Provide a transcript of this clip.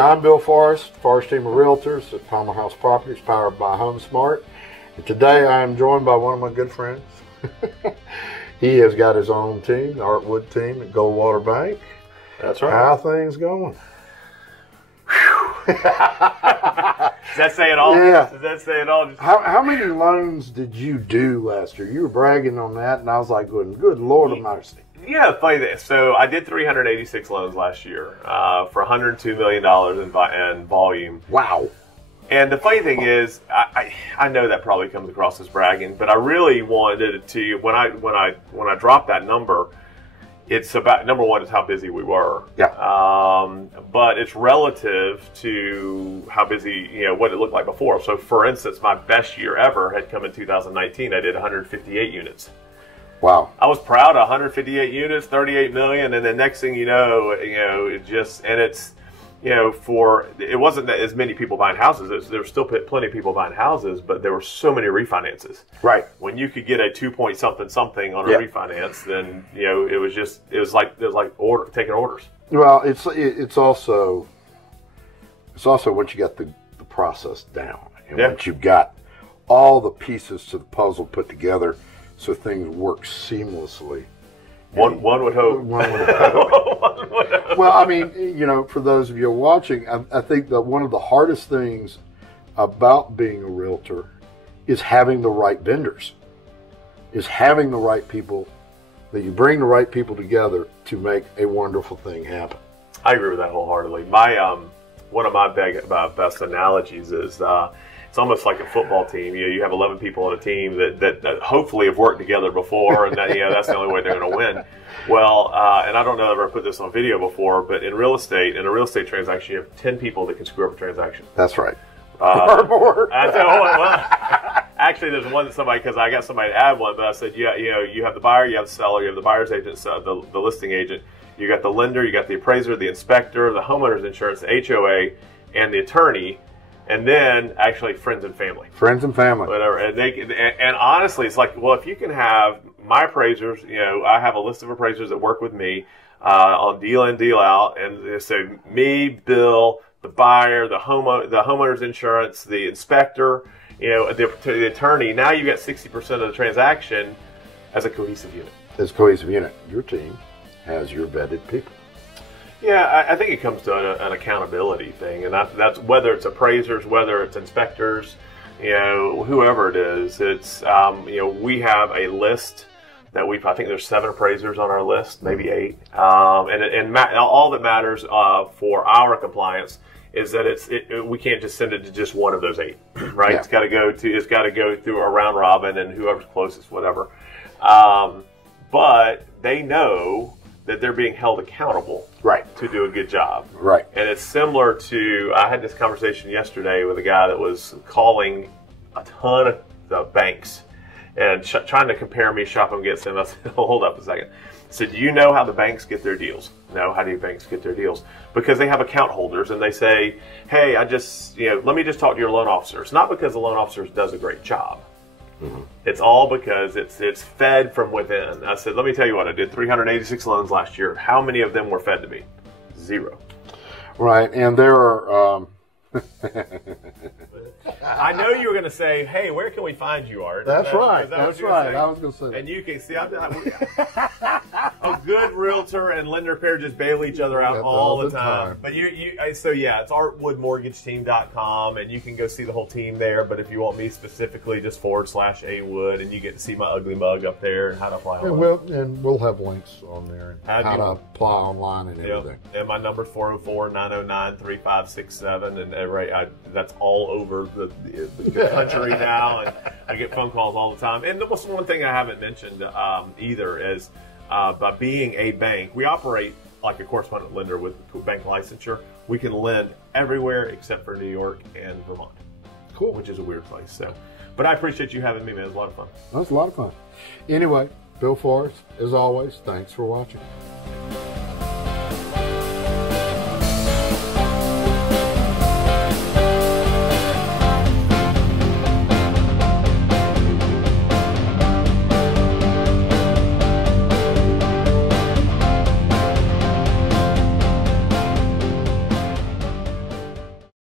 I'm Bill Forrest, Forrest Team of Realtors at Palmer House Properties, powered by HomeSmart. And today I am joined by one of my good friends. He has got his own team, the Artwood team at Goldwater Bank. That's right. How things going? Does that say it all? Yeah. Does that say it all? How many loans did you do last year? You were bragging on that, and I was like, good Lord of mercy. Yeah, funny this. So I did 386 loans last year for $102 million in volume. Wow. And the funny thing is, I know that probably comes across as bragging, but I really wanted it to. When I dropped that number, it's about, number one is how busy we were. Yeah. But it's relative to how busy, what it looked like before. So for instance, my best year ever had come in 2019. I did 158 units. Wow. I was proud of 158 units, 38 million, and the next thing it just, and it's, it wasn't that as many people buying houses. There were still plenty of people buying houses, but there were so many refinances. Right. When you could get a 2 point something on a refinance, then it was like taking orders. Well, it's also once you got the process down, and once you've got all the pieces to the puzzle put together, so things work seamlessly. One would hope. One would hope. Well, I mean, for those of you watching, I think that one of the hardest things about being a realtor is having the right vendors, is having the right people, that you bring the right people together to make a wonderful thing happen. I agree with that wholeheartedly. One of my best analogies is it's almost like a football team. You have 11 people on a team that hopefully have worked together before, and that's the only way they're going to win. Well, and I don't know if I've ever put this on video before, but in a real estate transaction, you have 10 people that can screw up a transaction. That's right. Or more. Actually, there's one because I got somebody to add one, but I said, you have the buyer, you have the seller, you have the buyer's agent, the listing agent, you got the lender, you got the appraiser, the inspector, the homeowner's insurance, the HOA, and the attorney. And then, actually, friends and family. Friends and family. Whatever. And honestly, it's like, well, if you can have my appraisers, I have a list of appraisers that work with me on deal in, deal out. And so me, Bill, the buyer, the homeowner's insurance, the inspector, the attorney. Now you got 60% of the transaction as a cohesive unit. As a cohesive unit. Your team has your vetted people. Yeah, I think it comes to an accountability thing, and that's whether it's appraisers, whether it's inspectors, whoever it is. It's we have a list that I think there's 7 appraisers on our list, maybe 8, and all that matters for our compliance is that we can't just send it to just one of those 8, right? Yeah. It's got to go through a round robin and whoever's closest, whatever. But they know that they're being held accountable to do a good job. Right. And it's similar to, I had this conversation yesterday with a guy that was calling a ton of the banks and trying to compare me shopping against him. I said, hold up a second. I said, do you know how the banks get their deals? No, how do banks get their deals? Because they have account holders and they say, hey, let me just talk to your loan officer. It's not because the loan officer does a great job. Mm-hmm. It's all because it's fed from within. I said, let me tell you what, I did 386 loans last year. How many of them were fed to me? 0. Right, and there are... I know you were going to say, hey, where can we find you, Art? That's right. That's right. I was going to say that. And you can see, a good realtor and lender pair just bail each other out all the time. But it's artwoodmortgageteam.com, and you can go see the whole team there. But if you want me specifically, just /A Wood, and you get to see my ugly mug up there and how to apply online. And we'll have links on there and how to apply online and everything. And my number's 404-909-3567, and that's all over the country now, and I get phone calls all the time. And what's one thing I haven't mentioned either is by being a bank, we operate like a correspondent lender with bank licensure. We can lend everywhere except for New York and Vermont. Cool. Which is a weird place. So, but I appreciate you having me, man. It was a lot of fun. That was a lot of fun. Anyway, Bill Forrest, as always, thanks for watching.